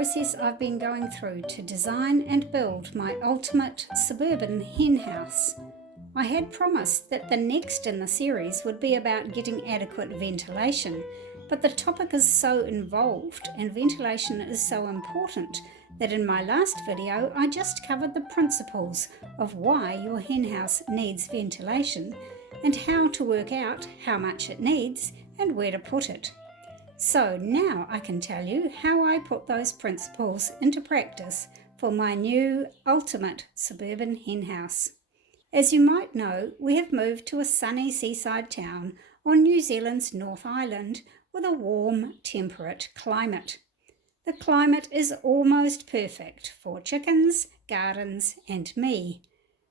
process I've been going through to design and build my ultimate suburban hen house. I had promised that the next in the series would be about getting adequate ventilation, but the topic is so involved and ventilation is so important that in my last video I just covered the principles of why your hen house needs ventilation and how to work out how much it needs and where to put it. So now I can tell you how I put those principles into practice for my new ultimate suburban hen house. As you might know, we have moved to a sunny seaside town on New Zealand's North Island with a warm, temperate climate. The climate is almost perfect for chickens, gardens, and me.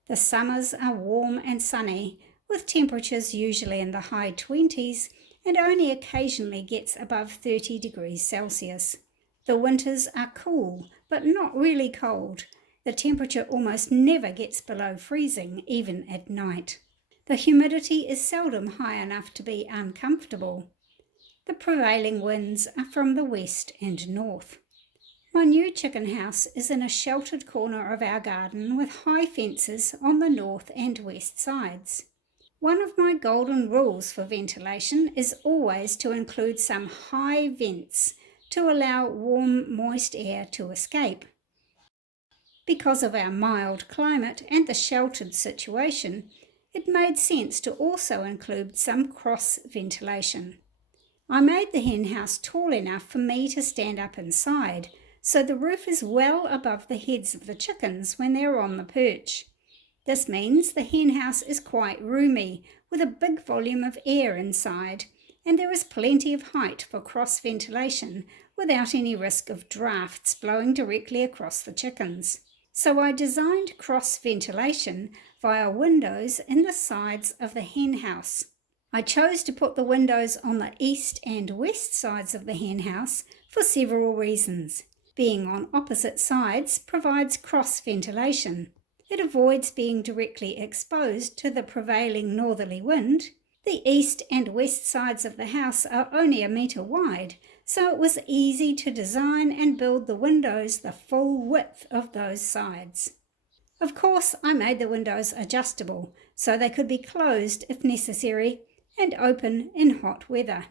The summers are warm and sunny, with temperatures usually in the high 20s and only occasionally gets above 30 degrees Celsius. The winters are cool, but not really cold. The temperature almost never gets below freezing, even at night. The humidity is seldom high enough to be uncomfortable. The prevailing winds are from the west and north. My new chicken house is in a sheltered corner of our garden with high fences on the north and west sides. One of my golden rules for ventilation is always to include some high vents to allow warm, moist air to escape. Because of our mild climate and the sheltered situation, it made sense to also include some cross ventilation. I made the hen house tall enough for me to stand up inside, so the roof is well above the heads of the chickens when they're on the perch. This means the hen house is quite roomy, with a big volume of air inside, and there is plenty of height for cross ventilation without any risk of drafts blowing directly across the chickens. So I designed cross ventilation via windows in the sides of the hen house. I chose to put the windows on the east and west sides of the hen house for several reasons. Being on opposite sides provides cross ventilation. It avoids being directly exposed to the prevailing northerly wind. The east and west sides of the house are only 1 metre wide, so it was easy to design and build the windows the full width of those sides. Of course, I made the windows adjustable, so they could be closed if necessary and open in hot weather.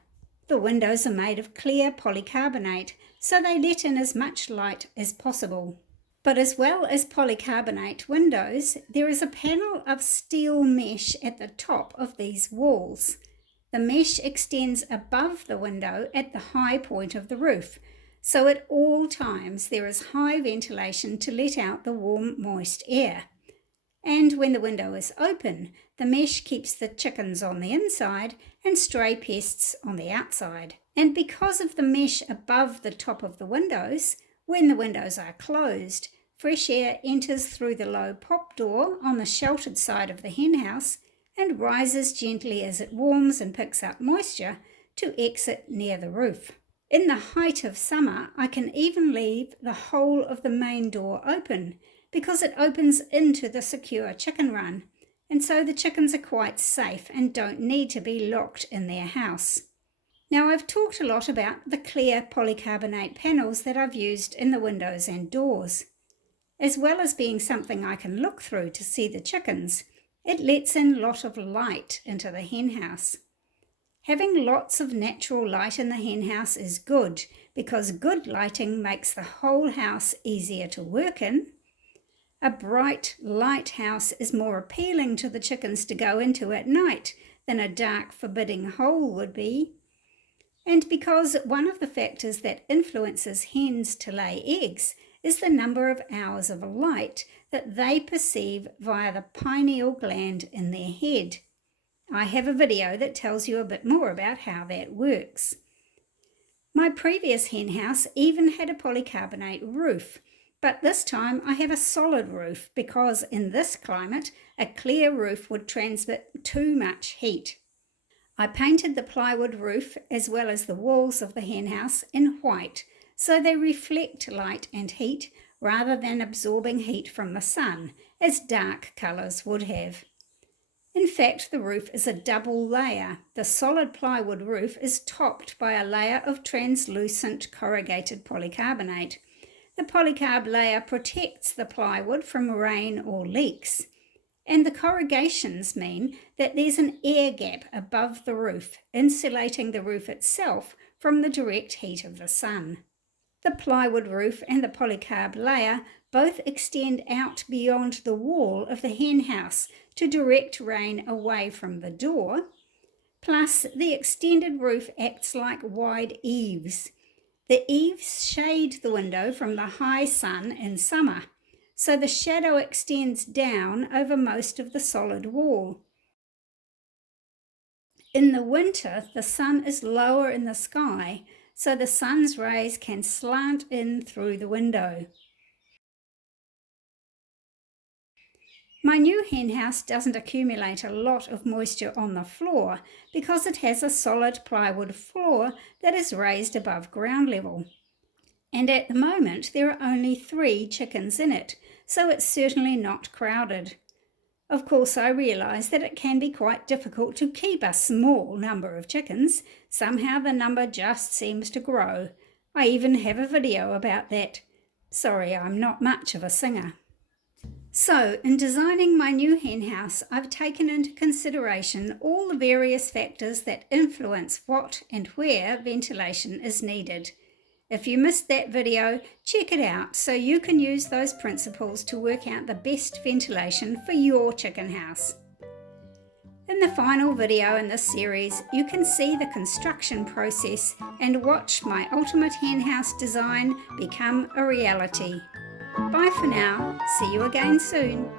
The windows are made of clear polycarbonate, so they let in as much light as possible. But as well as polycarbonate windows, there is a panel of steel mesh at the top of these walls. The mesh extends above the window at the high point of the roof, so at all times there is high ventilation to let out the warm, moist air. And when the window is open, the mesh keeps the chickens on the inside and stray pests on the outside. And because of the mesh above the top of the windows, when the windows are closed, fresh air enters through the low pop door on the sheltered side of the hen house and rises gently as it warms and picks up moisture to exit near the roof. In the height of summer, I can even leave the whole of the main door open because it opens into the secure chicken run, and so the chickens are quite safe and don't need to be locked in their house. Now, I've talked a lot about the clear polycarbonate panels that I've used in the windows and doors. As well as being something I can look through to see the chickens, it lets in a lot of light into the hen house. Having lots of natural light in the hen house is good because good lighting makes the whole house easier to work in. A bright, light house is more appealing to the chickens to go into at night than a dark, forbidding hole would be. And because one of the factors that influences hens to lay eggs is the number of hours of light that they perceive via the pineal gland in their head. I have a video that tells you a bit more about how that works. My previous hen house even had a polycarbonate roof, but this time I have a solid roof because in this climate a clear roof would transmit too much heat. I painted the plywood roof as well as the walls of the hen house in white, so they reflect light and heat rather than absorbing heat from the sun, as dark colours would have. In fact, the roof is a double layer. The solid plywood roof is topped by a layer of translucent corrugated polycarbonate, The polycarb layer protects the plywood from rain or leaks, and the corrugations mean that there's an air gap above the roof, insulating the roof itself from the direct heat of the sun. The plywood roof and the polycarb layer both extend out beyond the wall of the hen house to direct rain away from the door. Plus, the extended roof acts like wide eaves. The eaves shade the window from the high sun in summer, so the shadow extends down over most of the solid wall. In the winter, the sun is lower in the sky, so the sun's rays can slant in through the window. My new hen house doesn't accumulate a lot of moisture on the floor because it has a solid plywood floor that is raised above ground level. And at the moment there are only 3 chickens in it, so it's certainly not crowded. Of course, I realise that it can be quite difficult to keep a small number of chickens. Somehow the number just seems to grow. I even have a video about that. Sorry, I'm not much of a singer. So, in designing my new hen house, I've taken into consideration all the various factors that influence what and where ventilation is needed. If you missed that video, check it out so you can use those principles to work out the best ventilation for your chicken house. In the final video in this series, you can see the construction process and watch my ultimate hen house design become a reality. Bye for now. See you again soon.